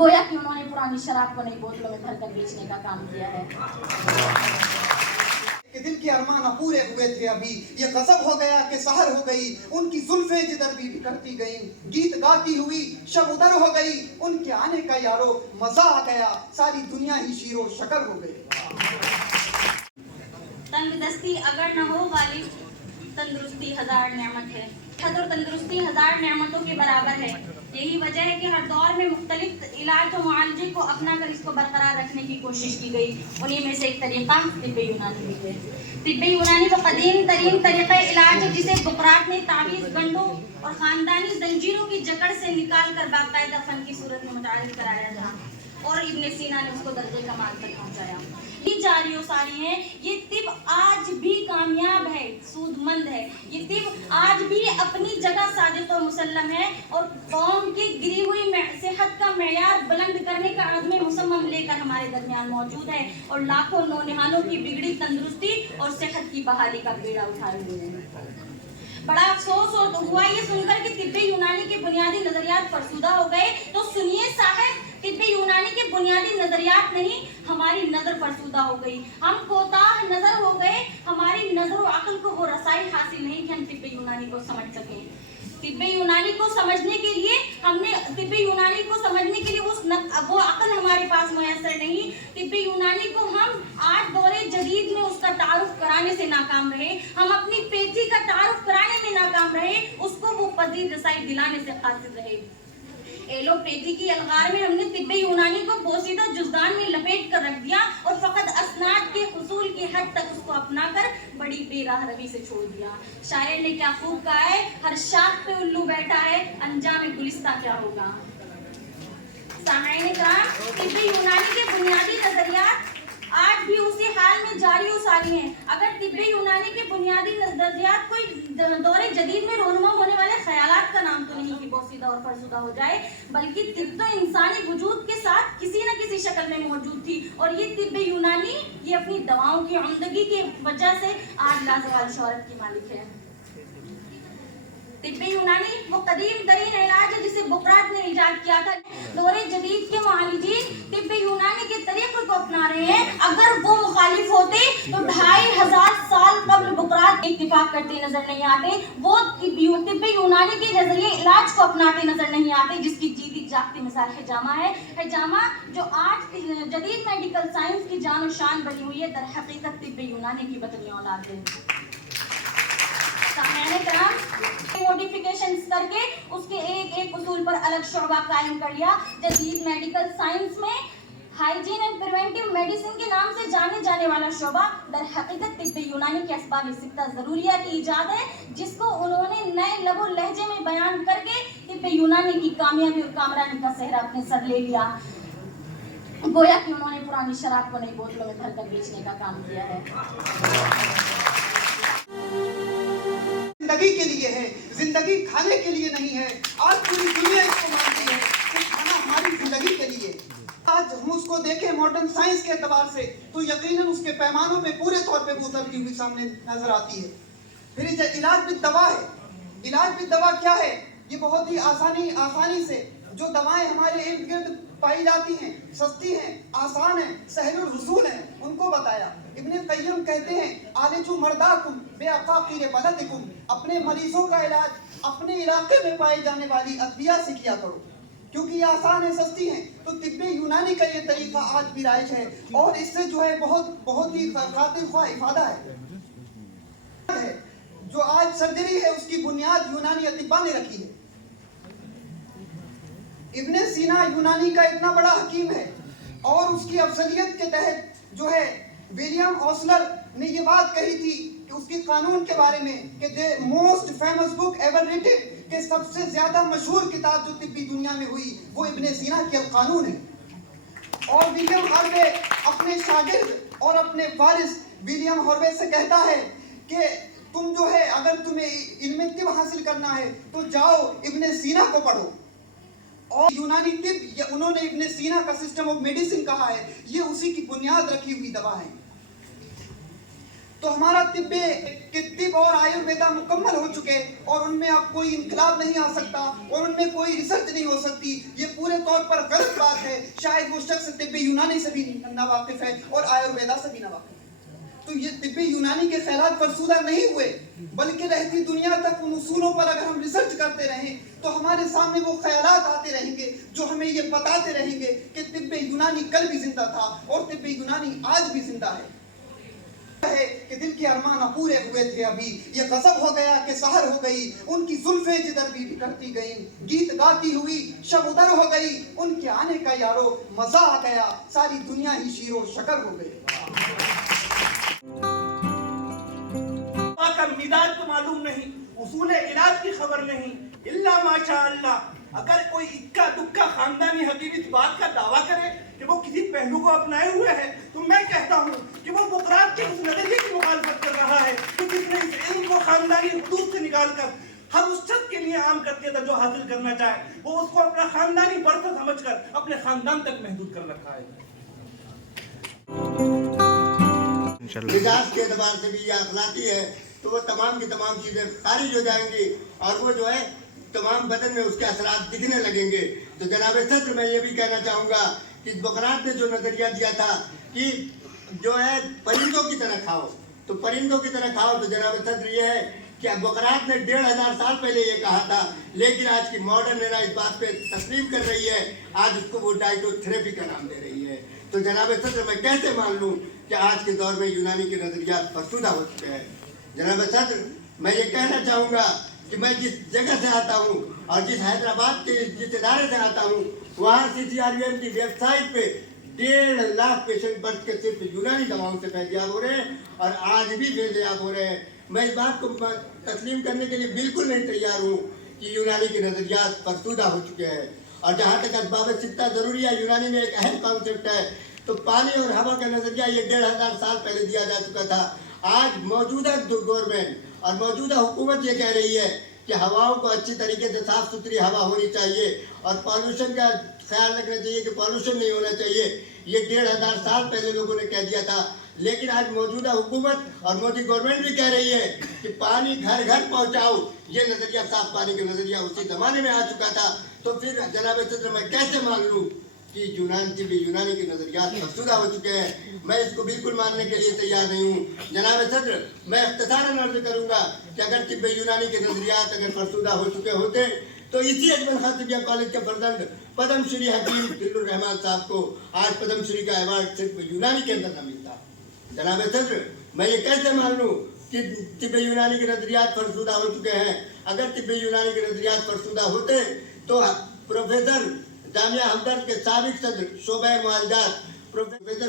गोया कि उन्होंने पुरानी शराब को नई बोतलों में भरकर बेचने का काम किया है। कि दिल के अरमान पूरे हुए थे अभी, ये गजब हो गया कि सहर हो गई, उनकी जुल्फे जिधर भी बिखरती गई, गीत गाती हुई शब उधर हो गई, उनके आने का यारो मजा आ गया, सारी दुनिया ही शीरो शक्ल हो गई। तंगदस्ती अगर न हो गालिब, तंदुरुस्ती हजार नेमत है। और तंदुरुस्ती हजार नेमतों के बराबर है। यही वजह है कि हर दौर में मुख्तलिफ इलाज और मुआलजे को अपना कर इसको बरकरार रखने की कोशिश की गई। उन्हीं में से एक तरीका तिब्बे यूनानी भी है। तिब्बे यूनानी वो कदीम तरीन तरीक़ा इलाज है जिसे बुकरात ने तावीज़ गंडों और ख़ानदानी जंजीरों की जकड़ से निकाल कर बाकायदा फन की सूरत में मुतारिफ कराया था और इब्ने सीना ने उसको दर्जे कमाल तक पहुंचाया। ये जारी और सारी है, ये तिब आज भी कामयाब है, सूदमंद है। ये तिब आज भी अपनी जगह साजिद और मुसल्लम है और कौम की गिरी हुई सेहत का मेयार बुलंद करने का आज़्म मुसम्मम लेकर हमारे दरमियान मौजूद है और लाखों नौनिहालों की बिगड़ी तंदुरुस्ती और सेहत की बहाली का बीड़ा उठाए हुए हैं। बड़ा अफसोस और हुआ ये सुनकर कि तिब्बे यूनानी के बुनियादी नजरियात फरसुदा हो गए। तो सुनिए साहब, तिब्बे यूनानी के बुनियादी नजरियात नहीं, हमारी नजर फरसुदा हो गई। हम कोताह नजर हो गए, हमारी नजर और अक्ल को वो रसाई हासिल नहीं कि हम तिब्बे यूनानी को समझ सकें। तिब्बे यूनानी को समझने के लिए वो अक्ल हमारे पास मुयस्सर नहीं। तिब्बे यूनानी को हम आज दौरे जदीद में उसका तारुफ कराने से नाकाम रहे, हम अपनी पेथी का तारुफ कराने में नाकाम रहे, उसको वो पजीर रसाई दिलाने से कासिर रहे। एलोपैथी की अलगार में हमने तिब्बे यूनानी को बोसीदा जुज़दान में लपेट कर रख दिया और फकत असनाद के हुसूल की हद तक उसको अपनाकर बड़ी बेराह रवी से छोड़ दिया। शायर ने क्या खूब कहा है, हर शाख पे उल्लू बैठा है, अंजाम गुलिस्ता क्या होगा। सामाईन कराम, तिब्बे यूनानी के बुनियादी नजरियात आज भी उसी हाल में जारी और सारी हैं। अगर तिब्बे यूनानी के बुनियादी नजरियात कोई दौरे जदीद में रोनुमा होने वाले ख्यालात का नाम तो नहीं कि बोसीदा और फरसुदा हो जाए, बल्कि तिब तो इंसानी वजूद के साथ किसी न किसी शक्ल में मौजूद थी और ये तिब्बे यूनानी ये अपनी दवाओं की उम्दगी की वजह से आज लाजवाल शोहरत की मालिक है। तिब्बे यूनानी वो कदीम तरीन इलाज है जिसे बुकरात ने इजाद किया था। दौरे जदीद के मुआलिजीन तिब्बे यूनानी के तरीक़े को अपना रहे हैं। अगर वो मुखालिफ होते तो 2500 साल कबल बुकरात इत्तिफाक करते नजर नहीं आते। वो तिब्बे यूनानी के नजरिए इलाज को अपनाते नजर नहीं आते, जिसकी जीती जागती मिसाल हिजामा है। हिजामा जो आज जदीद मेडिकल साइंस की जान और शान बनी हुई है, दर हकीकत तिब्बे यूनानी की बतनी औलाद है। मॉडिफिकेशन करके उसके एक उसूल पर अलग शोबा कायम कर लिया। जदीद मेडिकल साइंस में हाइजीन एंड प्रिवेंटिव मेडिसिन के नाम से जाने जाने वाला शोबा दर हकीकत तिब्बे यूनानी के असबाब सित्ता ज़रूरिया की इजाद है, जिसको उन्होंने नए लबो लहजे में बयान करके तिब्बे यूनानी की कामयाबी और कामरानी का सेहरा अपने सर ले लिया। गोया कि उन्होंने पुरानी शराब को नई बोतलों में भरकर बेचने का काम किया है। जिंदगी के लिए है, जिंदगी खाने के लिए नहीं है। आज पूरी दुनिया इसको मानती है कि खाना हमारी जिंदगी के लिए। आज हम उसको देखें मॉडर्न साइंस के एतबार से तो यकीनन उसके पैमानों में पूरे तौर पे उतरती हुई सामने नजर आती है। फिर इलाज भी दवा है। इलाज भी दवा क्या है? ये बहुत ही आसानी से जो दवाएं हमारे इर्द गिर्द पाई जाती हैं, सस्ती हैं, आसान हैं, सहलुल हुसूल हैं, उनको बताया। इब्ने क़य्यिम कहते हैं, आलिजू मर्दाकुम बिअक़ाक़िर बलदिकुम, अपने मरीजों का इलाज अपने इलाके में पाई जाने वाली अद्विया से किया करो, क्योंकि ये आसान है, सस्ती हैं। तो तिब्बे यूनानी का ये तरीका आज भी राइज है और इससे जो है बहुत ही खातिर ख्वाह इफादा है। जो आज सर्जरी है उसकी बुनियाद यूनानी अतिबा ने रखी है। इब्ने सीना यूनानी का इतना बड़ा हकीम है और उसकी अफसलियत के तहत जो है विलियम ओस्लर ने ये बात कही थी कि उसकी कानून के बारे में कि the most famous book ever written, कि सबसे ज्यादा मशहूर किताब जो तिब्बी दुनिया में हुई वो इब्ने सीना की कानून है। और विलियम हार्वे अपने शागिर्द और अपने वारिस विलियम हार्वे से कहता है कि तुम जो है अगर तुम्हें इल्म तिब हासिल करना है तो जाओ इब्ने सीना को पढ़ो। और यूनानी तिब उन्होंने इब्ने सीना का सिस्टम ऑफ मेडिसिन कहा है, ये उसी की बुनियाद रखी हुई दवा है। तो हमारा तिब्बत और आयुर्वेदा मुकम्मल हो चुके और उनमें अब कोई इनकलाब नहीं आ सकता और उनमें कोई रिसर्च नहीं हो सकती। ये पूरे तौर पर गलत बात है। शायद वो शख्स तिब्बे यूनानी से भी नावाकिफ है और आयुर्वेदा से भी नावाकिफ है। तो ये तिब्बे यूनानी के ख्यालात फरसूदा नहीं हुए, बल्कि रहती दुनिया तक उन उसूलों पर अगर हम रिसर्च करते रहें तो हमारे सामने वो ख्यालात आते रहेंगे जो हमें ये बताते रहेंगे कि तिब्बे यूनानी कल भी जिंदा था और तिब्बे यूनानी आज भी जिंदा है कि दिल के अरमान पूरे हुए थे अभी, ये गजब हो गया कि सहर हो गई, उनकी जुल्फें जिधर भी बिखरती गई, गीत गाती हुई शब उधर हो गई, उनके आने का यारो मजा आ गया, सारी दुनिया ही शीरो शकर हो गई। का मिजाज तो मालूम नहीं, उसूल इलाज की खबर नहीं, इल्ला माशाअल्लाह। अगर कोई इक्का दुक्का खानदानी हकीम इस बात का दावा करे कि वो किसी पहलू को अपनाए हुए है, तो मैं कहता हूँ कि वो बुकरात के उस नजरिए की मुखालफत कर रहा है कि जिसने इस इल्म को खानदानी हुदूद से निकालकर हर उस शख्स के लिए आम कर दिया था जो हासिल करना चाहे, वो उसको अपना खानदानी वर्षा समझकर अपने खानदान तक महदूद कर रखा है। मिजाज के एतबार से भी ये अखलाकी है तो वो तमाम की तमाम चीजें खारिज हो जाएंगी और वो जो है तमाम बदन में उसके असरात दिखने लगेंगे। तो जनाब सदर मैं ये भी कहना चाहूँगा कि बुकरात ने जो नजरिया दिया था कि जो है परिंदों की तरह खाओ, तो परिंदों की तरह खाओ, तो जनाब सदर ये है कि बुकरात ने 1500 साल पहले ये कहा था, लेकिन आज की मॉडर्न एरा इस बात पे तस्लीम कर रही है, आज उसको वो डाइटोथेरेपी का नाम दे रही है। तो जनाब सदर मैं कैसे मान लूँ कि आज के दौर में यूनानी के नजरियात फरसुदा हो चुके हैं। जनाब सदर मैं ये कहना चाहूँगा कि मैं जिस जगह से आता हूँ और जिस हैदराबाद के जिस इदारे से आता हूँ, वहाँ CCRUM की वेबसाइट पे 1.5 लाख पेशेंट बर्थ के सिर्फ यूनानी दवाओं से फैजियाब हो रहे हैं और आज भी फैजियाब हो रहे हैं। मैं इस बात को तस्लीम करने के लिए बिल्कुल नहीं तैयार हूँ कि यूनानी के नजरियात फरसुदा हो चुके हैं। और जहाँ तक असबाब सित्ता जरूरी है, यूनानी में एक अहम कॉन्सेप्ट है, तो पानी और हवा का नजरिया ये 1500 साल पहले दिया जा चुका था। आज मौजूदा गवर्नमेंट और मौजूदा हुकूमत ये कह रही है कि हवाओं को अच्छी तरीके से साफ सुथरी हवा होनी चाहिए और पॉल्यूशन का ख्याल रखना चाहिए कि पॉल्यूशन नहीं होना चाहिए। ये 1500 साल पहले लोगों ने कह दिया था, लेकिन आज मौजूदा हुकूमत और मोदी गवर्नमेंट भी कह रही है कि पानी घर घर पहुंचाओ। ये नजरिया साफ पानी का नजरिया उसी जमाने में आ चुका था। तो फिर जनाब सदर मैं कैसे मान लूँ कि यूनानी के नजरियात फरसुदा हो चुके हैं। मैं इसको बिल्कुल मानने के लिए तैयार नहीं हूँ। जनाब सदर मैं इख्तिसारन अर्ज करूँगा कि अगर तिब्बे यूनानी के नजरियात अगर फरसुदा हो चुके होते तो इसी अजमल खान तिबिया कॉलेज के फर्जंद पद्म श्री हकीम दिलुर रहमान साहब को आज पद्म श्री का अवार्ड सिर्फ यूनानी के अंदर न मिलता। जनाब सदर मैं ये कैसे मान लूँ कि तिब्बे यूनानी के नजरियात फरसुदा हो चुके हैं। अगर तिब्बे यूनानी के नजरियात फरसुदा होते तो प्रोफेसर जामिया हमदर्द के साबिक सदर शोबे मुआलजात प्रोफेसर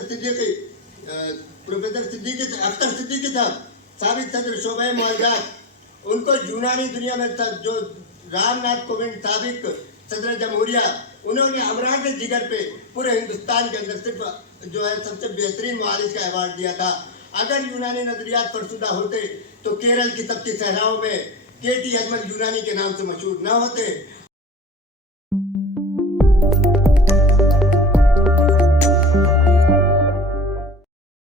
अख्तर सिद्दीकी साहब साबिक सदर शोबे मुआलजात, उनको यूनानी दुनिया में जो रामनाथ कोविंद साबिक सदर जमहूरिया, उन्होंने अमराज जिगर पे पूरे हिंदुस्तान के अंदर सिर्फ जो है सबसे बेहतरीन मुआलिज का अवार्ड दिया था। अगर यूनानी नजरियात फरसुदा होते तो केरल की तपती सहराओं में केटी अजमल यूनानी के नाम से मशहूर न होते।